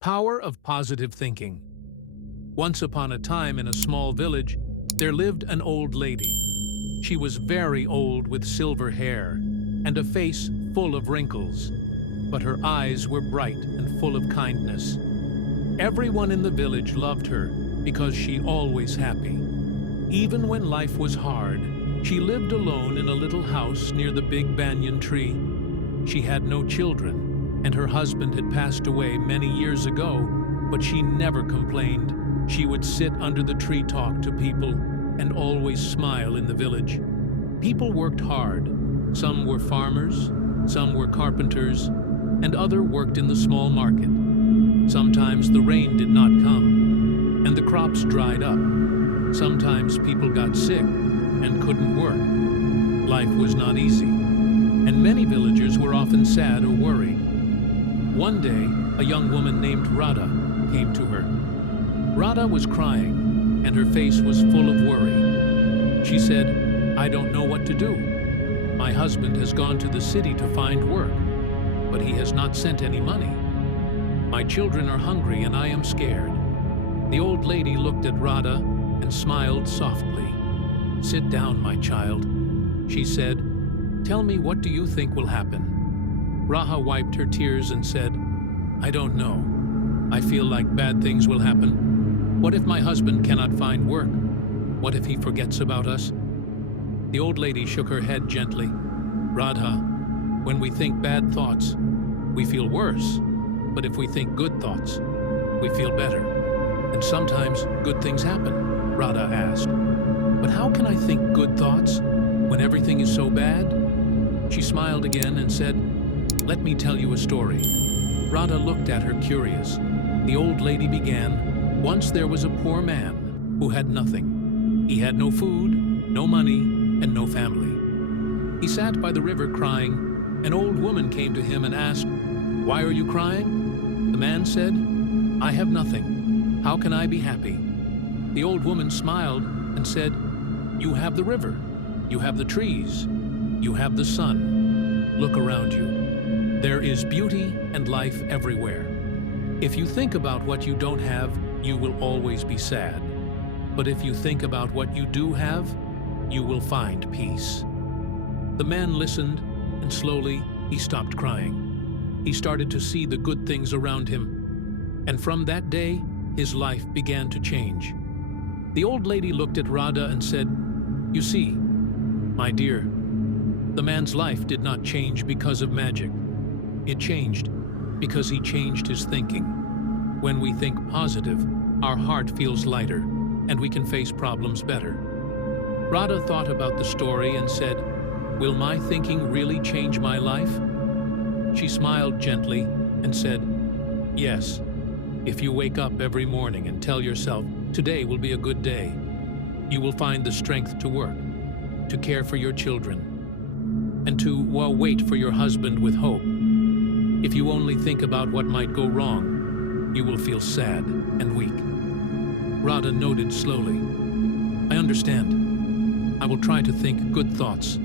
Power of positive thinking. Once upon a time in a small village, there lived an old lady. She was very old with silver hair and a face full of wrinkles, but her eyes were bright and full of kindness. Everyone in the village loved her because she always happy. Even when life was hard, she lived alone in a little house near the big banyan tree. She had no children, and her husband had passed away many years ago, but she never complained. She would sit under the tree, talk to people, and always smile in the village. People worked hard. Some were farmers, some were carpenters, and others worked in the small market. Sometimes the rain did not come, and the crops dried up. Sometimes people got sick and couldn't work. Life was not easy, and many villagers were often sad or worried. One day, a young woman named Radha came to her. Radha was crying, and her face was full of worry. She said, "I don't know what to do. My husband has gone to the city to find work, but he has not sent any money. My children are hungry and I am scared." The old lady looked at Radha and smiled softly. "Sit down, my child," she said. "Tell me, what do you think will happen?" Radha wiped her tears and said, "I don't know. I feel like bad things will happen. What if my husband cannot find work? What if he forgets about us?" The old lady shook her head gently. "Radha, when we think bad thoughts, we feel worse. But if we think good thoughts, we feel better. And sometimes good things happen," Radha asked. "But how can I think good thoughts when everything is so bad?" She smiled again and said, "Let me tell you a story." Radha looked at her curious. The old lady began, "Once there was a poor man who had nothing. He had no food, no money, and no family. He sat by the river crying. An old woman came to him and asked, 'Why are you crying?' The man said, 'I have nothing. How can I be happy?' The old woman smiled and said, 'You have the river, you have the trees, you have the sun. Look around you. There is beauty and life everywhere. If you think about what you don't have, you will always be sad. But if you think about what you do have, you will find peace." The man listened, and slowly he stopped crying. He started to see the good things around him, and from that day, his life began to change. The old lady looked at Radha and said, "You see, my dear, the man's life did not change because of magic. It changed because he changed his thinking. When we think positive, our heart feels lighter, and we can face problems better." Radha thought about the story and said, "Will my thinking really change my life?" She smiled gently and said, "Yes. If you wake up every morning and tell yourself, 'Today will be a good day,' you will find the strength to work, to care for your children, and to wait for your husband with hope. If you only think about what might go wrong, you will feel sad and weak." Radha nodded slowly. "I understand. I will try to think good thoughts.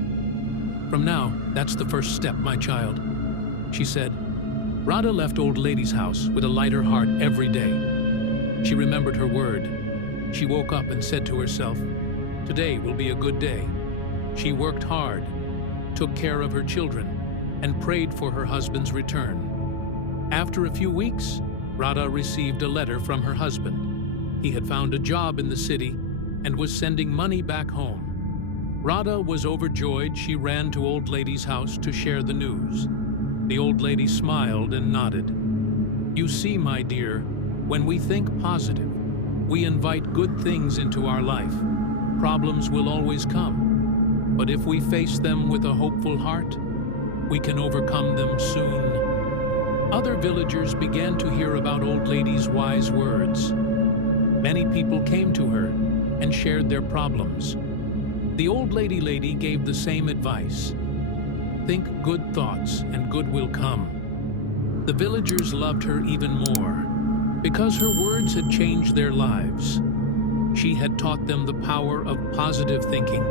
From now, that's the first step, my child," she said. Radha left old lady's house with a lighter heart every day. She remembered her word. She woke up and said to herself, "Today will be a good day." She worked hard, took care of her children, and prayed for her husband's return. After a few weeks, Radha received a letter from her husband. He had found a job in the city and was sending money back home. Radha was overjoyed. She ran to old lady's house to share the news. The old lady smiled and nodded. "You see, my dear, when we think positive, we invite good things into our life. Problems will always come, but if we face them with a hopeful heart, we can overcome them soon." Other villagers began to hear about old lady's wise words. Many people came to her and shared their problems. The old lady gave the same advice. Think good thoughts and good will come. The villagers loved her even more because her words had changed their lives. She had taught them the power of positive thinking